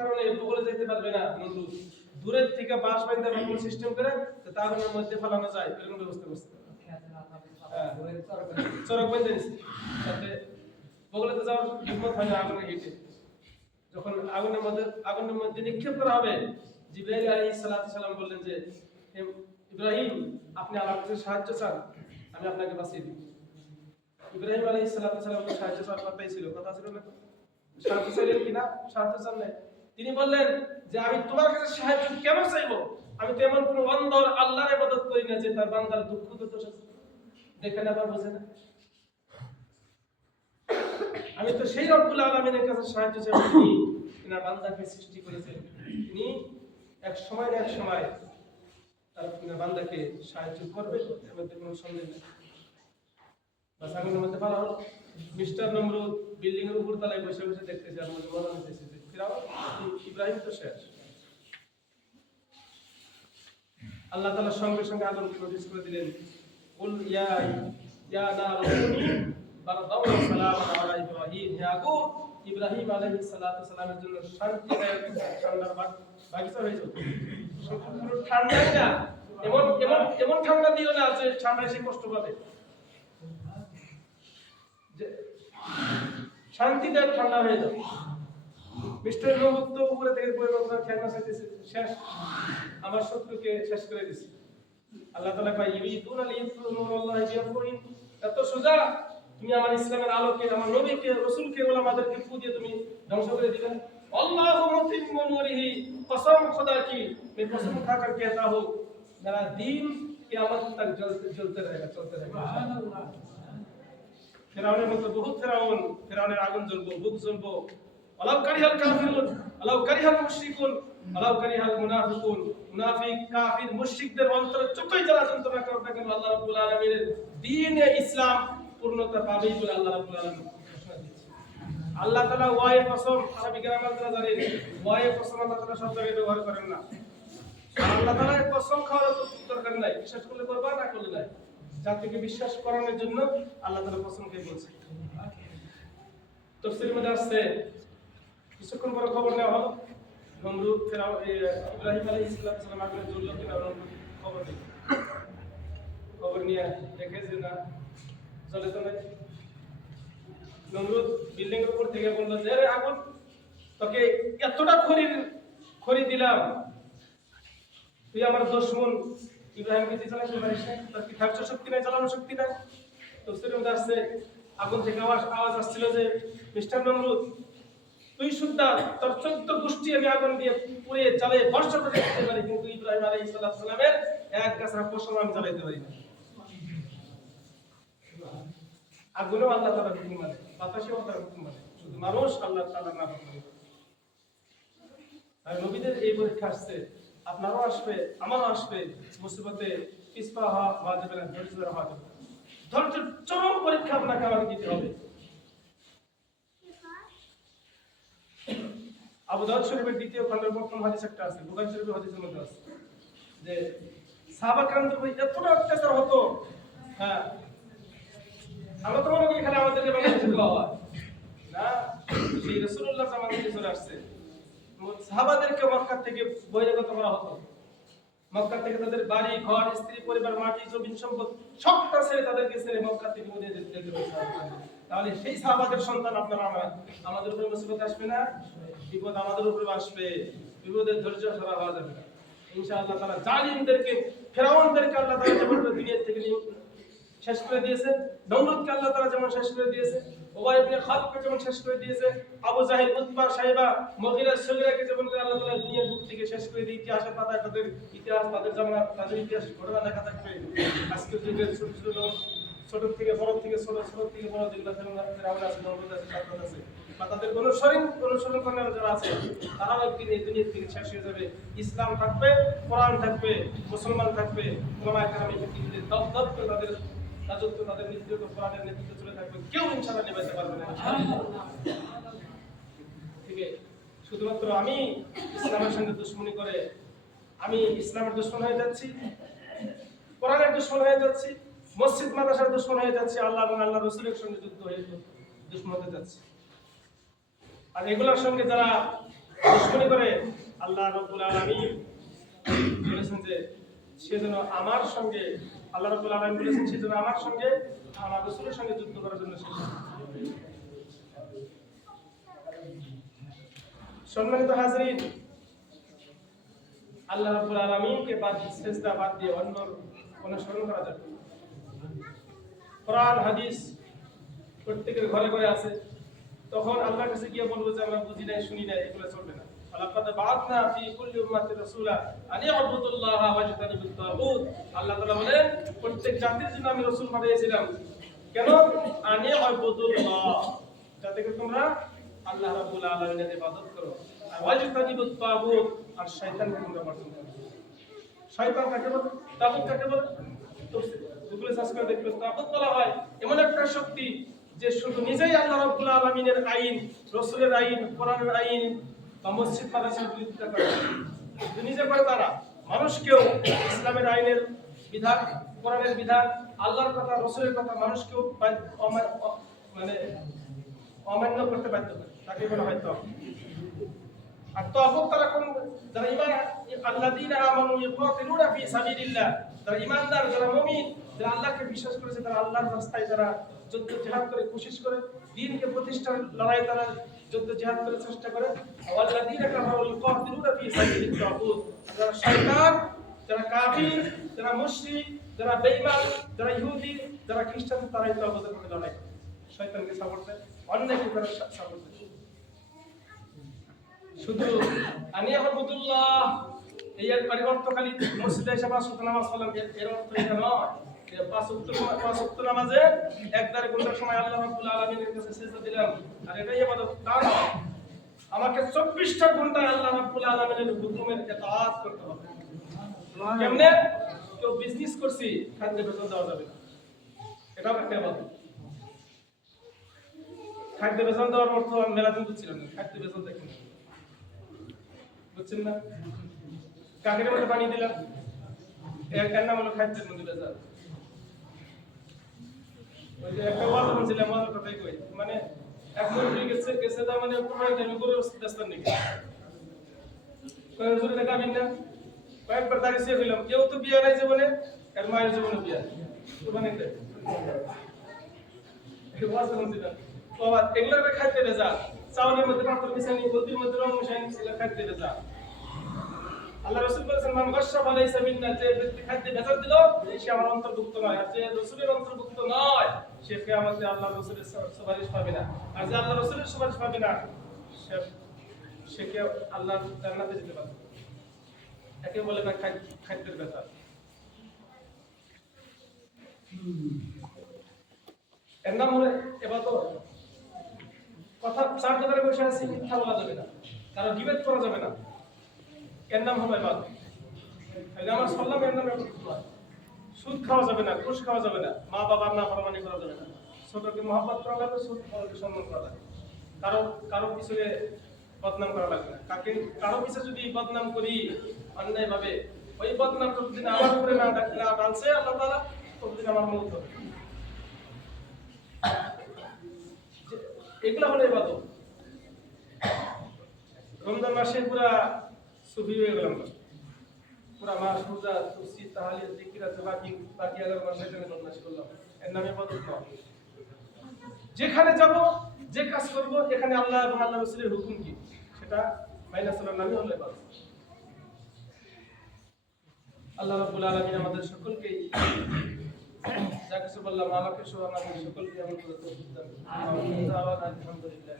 কারণে বগলে যেতে পারবে না, কিন্তু দূরের থেকে বাঁশ বাইন্ধা বা কোনো সিস্টেম করে তার মধ্যে ফেলানো যায় এরকম ব্যবস্থা করছে। চরক বাইন্ধা দিচ্ছে যাতে বগলে তো যাওয়ার হিম্মত হয় না আগুনের হিটে। যখন আগুনের মধ্যে নিক্ষেপ করা হবে, জিবরাইল আলাইহিস সালাম বললেন যে ইব্রাহিম, আপনি আমার কাছে সাহায্য চান, আমি আপনাকে বাঁচিয়ে দিব। ইব্রাহিম আলাইহিস সালাম সাহায্য চাওয়ার কথাই ছিল, কথা ছিল না? সাহায্য চাইলেন কিনা? সাহায্য চান নাই। তিনি বললেন যে আমি তোমার কাছে সাহায্য কেন চাইবো? আমি তো এমন কোনো অন্ধর আল্লাহর ইবাদত করি না যে তার বান্দার দুঃখ দুর্দশা দেখে না বা বোঝে না। আমি তো সেই রব্বুল আলামিনের কাছে সাহায্য চাইবো, তিনি তার বান্দাকে সৃষ্টি করেছেন, তিনি এক সময় না এক সময় তার বান্দাকে সাহায্য করবে, এমন কোনো সন্দেহ নেই। বাস আগুনের মধ্যে ফেলা হলো। মিস্টার নমরুদ বিল্ডিং এর উপর তলায় বসে বসে দেখতেছে আর মনে মনে হইতেছে যে ফিরাউন ইব্রাহিম তো শেষ। আল্লাহ তাআলা সঙ্গে সঙ্গে আগুনকে নোটিস করে দিলেন, কুল ইয়া নারুনি বারদাও ওয়া সালামান আলা ইব্রাহিম। হে আগুন, ইব্রাহিম আলাইহিস সালাতু সালামের জন্য শান্তি ঠান্ডার বাগিচা হয়ে যাবে। পুরো ঠান্ডা না, এমন ঠান্ডা দিও না যে ঠান্ডায় সে কষ্ট পাবে। শান্তিতে ঠান্ডা হয়ে যাবে। মিস্টার নমরুদ তো উপরে থেকে বই কথা খেলনা চাইতেছে, শেষ, আমার শত্রুকে শেষ করে দিছে। আল্লাহ তাআলা কয় ইউরিদুনা লিইউতফিউ নূরাল্লাহি বিআফওয়াহিহিম, এত সোজা তুমি আমার ইসলামের আলোকে, আমার নবীকে, রাসূলকে, ওলামাদেরকে ফু দিয়ে তুমি ধ্বংস করে দিবে। আল্লাহু মুতিম্মু নূরিহি, কসম খোদা কি मैं कसम खाकर कहता हूं मेरा दीन কিয়ামত तक চলতে रहेगा। সুবহানাল্লাহ। ফিরাউনের মতো বহুত ফিরাউনের আগুন জ্বলবো, বুক জ্বলবো। ওয়ালাউ কারিহাল কাফিরুন ওয়ালাউ কারিহাল মুশরিকুন ওয়ালাউ কারিহাল মুনাফিকুন, মুনাফিক কাফির মুশরিকদের অন্তরে চোখই জ্বালা যন্ত্রণা করবে না, কেন আল্লাহ রাব্বুল আলামিনের দ্বীনে ইসলাম পূর্ণতা পাবেই বলে আল্লাহ রাব্বুল আলামিন ঘোষণা দিয়েছেন। আল্লাহ তাআলা ওয়ায়ে কসম, আরবি গ্রামার দ্বারা জানেন, ওয়ায়ে কসম আল্লাহ তাআলা সব জায়গায় ব্যবহার করেন না। আল্লাহ তাআলা কসম খাওয়ার দরকার নাই, বিশ্বাস করলে করবা, না করলে নাই। জাতিকে বিশ্বাস করানোর জন্য আল্লাহ তাআলা কসম খেয়ে বলছেন। তাফসীরের মধ্যে আসছে, কিছুক্ষণ পরে খবর নেওয়া হলো নমরুদ ইব্রাহিম আলাইহিস সালাম আগুনে জ্বললো কিনা, খবর নেই। খবর নিয়ে দেখে যে না, জ্বলে তো নাই। নমরুদ বিল্ডিং এর উপর থেকে বলল যে আরে আগুন, তোকে এতটা খড়ি দিলাম, তুই আমার দুশমন ইব্রাহিমকে দিয়ে চালাতে পারিস না? তার কি ধ্বংস শক্তি নাই, চালানো শক্তি নাই? তো সেরকম আসছে, আগুন থেকে আওয়াজ আসছিল যে মিস্টার নমরুদ, তুই শুদ্ধা, তোর 14 গোষ্ঠী আমি আগুন দিয়ে পুড়িয়ে জ্বালিয়ে ভস্ম করে দিতে পারি, কিন্তু ইব্রাহিম আলাইহিস সালামের এক গাছড়া পশম আমি জ্বালাইতে পারি না। আগুনও আল্লাহ তাআলার হুকুম মানে, বাতাসেও আল্লাহর হুকুম মানে, শুধু মানুষ আল্লাহ তাআলার না মানে। আর নবীদের এই পরীক্ষা আসছে, আপনারও আসবে, আমারও আসবে। মুসিবতে পিছপা হওয়া যাবে না, ধৈর্য ধরে হওয়া যাবে। ধৈর্যের চরম পরীক্ষা আপনাকে আমাকে দিতে হবে। আবু দাউদ শরীফের 2য় খণ্ডের প্রথম হাদিস একটা আছে, বুখারী শরীফের হাদিসের মধ্যে আছে যে সাহাবা کرامদের উপর এতটা অত্যাচার হতো। হ্যাঁ, আমরা তো মনে করি এখানে আমাদেরকে বাংলাদেশে দেওয়া হয় না, সেই রাসূলুল্লাহ জামানা থেকে চলে আসছে। সাহাবাদেরকে মক্কা থেকে বহিরাগত করা হতো। মক্কা থেকে তাদের বাড়ি ঘর, স্ত্রী পরিবার, মাটি জমি সম্পদ সবটা ছেড়ে তাদেরকে ছেড়ে মক্কা থেকে মদিনা যেতে হয়েছে। তাহলে সেই সাহাবাদের সন্তান আপনারা আমরা, আমাদের উপরে মুসিবত আসবে না? বিপদ আমাদের উপরে আসবে। বিপদের ধৈর্য ধরা হওয়া যাবে না ইনশাআল্লাহ। তাআলা জালিমদেরকে, ফিরাউনদেরকে আল্লাহ তাআলা যেমন দুনিয়া থেকে শেষ করে দিয়েছে, নমরুদকে আল্লাহ তাআলা যেমন শেষ করে দিয়েছে, উবাই ইবনে খালদকে যেমন শেষ করে দিয়েছে, আবু জাহেল, উতবা, সাইবা, মুগীরা, সগীরাকে যেমন আল্লাহ তাআলা দুনিয়ার বুক থেকে শেষ করে দিয়ে ইতিহাসের পাতায় তাদের ইতিহাস, তাদের জামানা, তাদের ইতিহাস ঘটনা লেখা থাকবে। আজকে যুগের ছোট থেকে বড় থেকে ছোট থেকে বড় যেগুলো ফিরাউন আছে, নমরুদ আছে, সাদ্দাত আছে, বা তাদের অনুসরণ করার যারা আছে, তারাও একদিন এই দুনিয়া থেকে শেষ হয়ে যাবে। ইসলাম থাকবে, কোরআন থাকবে, মুসলমান থাকবে, উলামায়ে কেরাম এই পৃথিবীতে দপ করে তাদের রাজত্ব, তাদের নেতৃত্ব, কোরআনের নেতৃত্ব চলে থাকবে। কেউ ইনশাআল্লাহ নিভাইতে পারবে না। ঠিক আছে, শুধুমাত্র আমি ইসলামের সঙ্গে দুশমনি করে আমি ইসলামের দুশমন হয়ে যাচ্ছি, কোরআনের দুশমন হয়ে যাচ্ছি, মসজিদ মাদ্রাসার দুশমন হয়ে যাচ্ছি, আল্লাহ এবং আল্লাহর রাসূলের সঙ্গে যুদ্ধ হয়ে দুশমন হতে যাচ্ছি। আর এগুলোর সঙ্গে যারা দুশমনি করে, আল্লাহ রাব্বুল আলামিন বলেছেন যে সে যেন আমার সঙ্গে, আল্লাহ রাব্বুল আলামিন বলেছেন সে যেন আমার সঙ্গে, আমার রাসূলের সঙ্গে যুদ্ধ করার জন্য শেষ। সম্মানিত হাজরিন, আল্লাহ রাব্বুল আলামিনকে বাদ সেজদা বাদ দিয়ে অন্য অনুসরণ করা যাবে। কোরআন হাদিস প্রত্যেকের ঘরে ঘরে আছে, তখন আল্লাহর কাছে গিয়ে বলবো যে আমরা বুঝি নাই শুনি নাই, এগুলো চলবে না। আল্লাহ তাআলা বলেন প্রত্যেক জাতির জন্য আমি রাসূল পাঠিয়েছিলাম, কেন? যাতে করে তোমরা আল্লাহ রাব্বুল আলামিনের ইবাদত করো, আর ওয়াজতানিবুত তাগুত, আর শয়তানকে তোমরা বর্জন করো। শয়তান কাকে বলে? তাগুত কাকে বলে? গুগলে সার্চ করে দেখলে তাগুত বলা হয় এমন একটা শক্তি যে শুধু নিজেই আল্লাহ রাব্বুল আলামিনের আইন, রাসূলের আইন, কোরআনের আইন বা মসজিদ মাদ্রাসার বিরোধিতা করে। নিজে করে তারা মানুষকেও ইসলামের আইনের বিধান, কোরআনের বিধান, আল্লাহর কথা, রাসূলের কথা মানুষকেও মানে অমান্য করতে বাধ্য করে, তাকে বলা হয় তাগুত। আর তাগুত তারা কোন? যারা ঈমান, আল্লাযীনা আমানু ইয়াকাতিলুনা ফি সাবিলিল্লাহ, যারা ঈমানদার, যারা মুমিন, যারা আল্লাহকে বিশ্বাস করেছে, তারা আল্লাহর রাস্তায় যারা যুদ্ধ জিহাদ করে কোশিশ করে, দ্বীনকে প্রতিষ্ঠার লড়াই তারা যুদ্ধ জিহাদ করে চেষ্টা করে। আল্লাযীনা কাফারু ইয়াকাতিলুনা ফি সাবিলিত তাগুত, যারা শয়তান, যারা কাফির, যারা মুশরিক, যারা বেঈমান, যারা ইহুদি, যারা খ্রিস্টান, তারাই তাগুতের বিরুদ্ধে লড়াই করে, শয়তানকে সাপোর্ট দেয়, অন্যকে তারা সাপোর্ট দেয়। শুধু আনিয়া আবুদুল্লাহ এই পরিবর্ত খালি মসজিদে এসে পাঁচ ওয়াক্ত নামাজ পড়লাম, এর অর্থ এটা নয়। পাঁচ ওয়াক্ত নামাজে ১.৫ ঘন্টার সময় আল্লাহ রাব্বুল আলামিনের কাছে সিজদা দিলাম, আর এটাই ইবাদত। কারণ আমাকে ২৪টা ঘন্টা আল্লাহ রাব্বুল আলামিনের হুকুমের ইতাআত করতে হবে। কেমনে? কেউ বিজনেস করছি, খাদ্যে বেতন দেওয়া যাবে না, এটাও একটা ইবাদত। খাদ্যে বেতন দেওয়ার অর্থ আমি মেলা দিন বুঝছিলাম না, খাদ্যে বেতন দেখুন, বুঝছেন না? কাকের মধ্যে পানি দিলাম, এর নাম হলো খাদ্যের মধ্যে বেজার। ওই যে একটা ওয়াজ বলছিলাম, ওয়াজের কথাই কই, মানে এক মুরগি গেছে তার মানে পুরো টাইম করে ব্যস্ত নেই, কয়েক জোরে টাকা বিন না, কয়েকবার দাঁড়িয়ে হইলাম, কেউ তো বিয়ে নাই জীবনে, এর মায়ের জীবনে বিয়ে তো মানে ওয়াজ বলছিলাম। তো আবার এগুলোর খাদ্যে বেজার, চাউলের মধ্যে পাথর মিশানি, বলতির মধ্যে রং মিশানি, সেগুলো খাদ্যে বেজার। আল্লাহ রাসূল বলেছেন মান গাশশা লাইসা মিন্না, যে ব্যক্তি খাদ্যে বেজার দিল সে আমার অন্তর্ভুক্ত নয়, আর যে রাসূলের অন্তর্ভুক্ত নয় সে কিয়ামতে আল্লাহ রাসূলের সুপারিশ পাবে না, আর যে আল্লাহ রাসূলের সুপারিশ পাবে না সে কে আল্লাহর জান্নাতে যেতে পারবে। একে বলে না খাদ্যের বেজার। এর নাম হলো ইবাদত। কথা চার কথায় বসে আছি, মিথ্যা বলা যাবে না, কারণ গীবত করা যাবে না, এর নাম হলো ইবাদত। আমার সাল্লাম এর নাম ইবাদত নয়। সুদ খাওয়া যাবে না, ঘুষ খাওয়া যাবে না, মা বাবার নাফরমানি করা যাবে না, ছোটকে মহব্বত করা লাগবে, ছোট বড়কে সম্মান করা লাগবে, কারো পিছনে বদনাম করা লাগবে না। কারো পিছনে যদি বদনাম করি অন্যায় ভাবে, ওই বদনাম যতদিন আমার উপরে না ডালছে আল্লাহ তাআলা, ততদিন আমার মৌত হবে। এগুলা হলো ইবাদত। রমজান মাসে পুরা সুফি হয়ে গেলাম, পুরা মাস রোজা, তুসি, তাহলিল, জিকির আছে, বাকি 11 মাস এখানে বদমাশ করলাম, এর নামে ইবাদত নয়। যেখানে যাব, যে কাজ করব, এখানে আল্লাহ এবং আল্লাহর রাসূলের হুকুম কি সেটা মাইনা চলার নামই হলো ইবাদত। আল্লাহ রাব্বুল আলামিন আমাদের সকলকে যা কিছু বললাম, আমাকে সহ আমাদের সকলকে এমন করে তৌফিক দান। আলহামদুলিল্লাহ।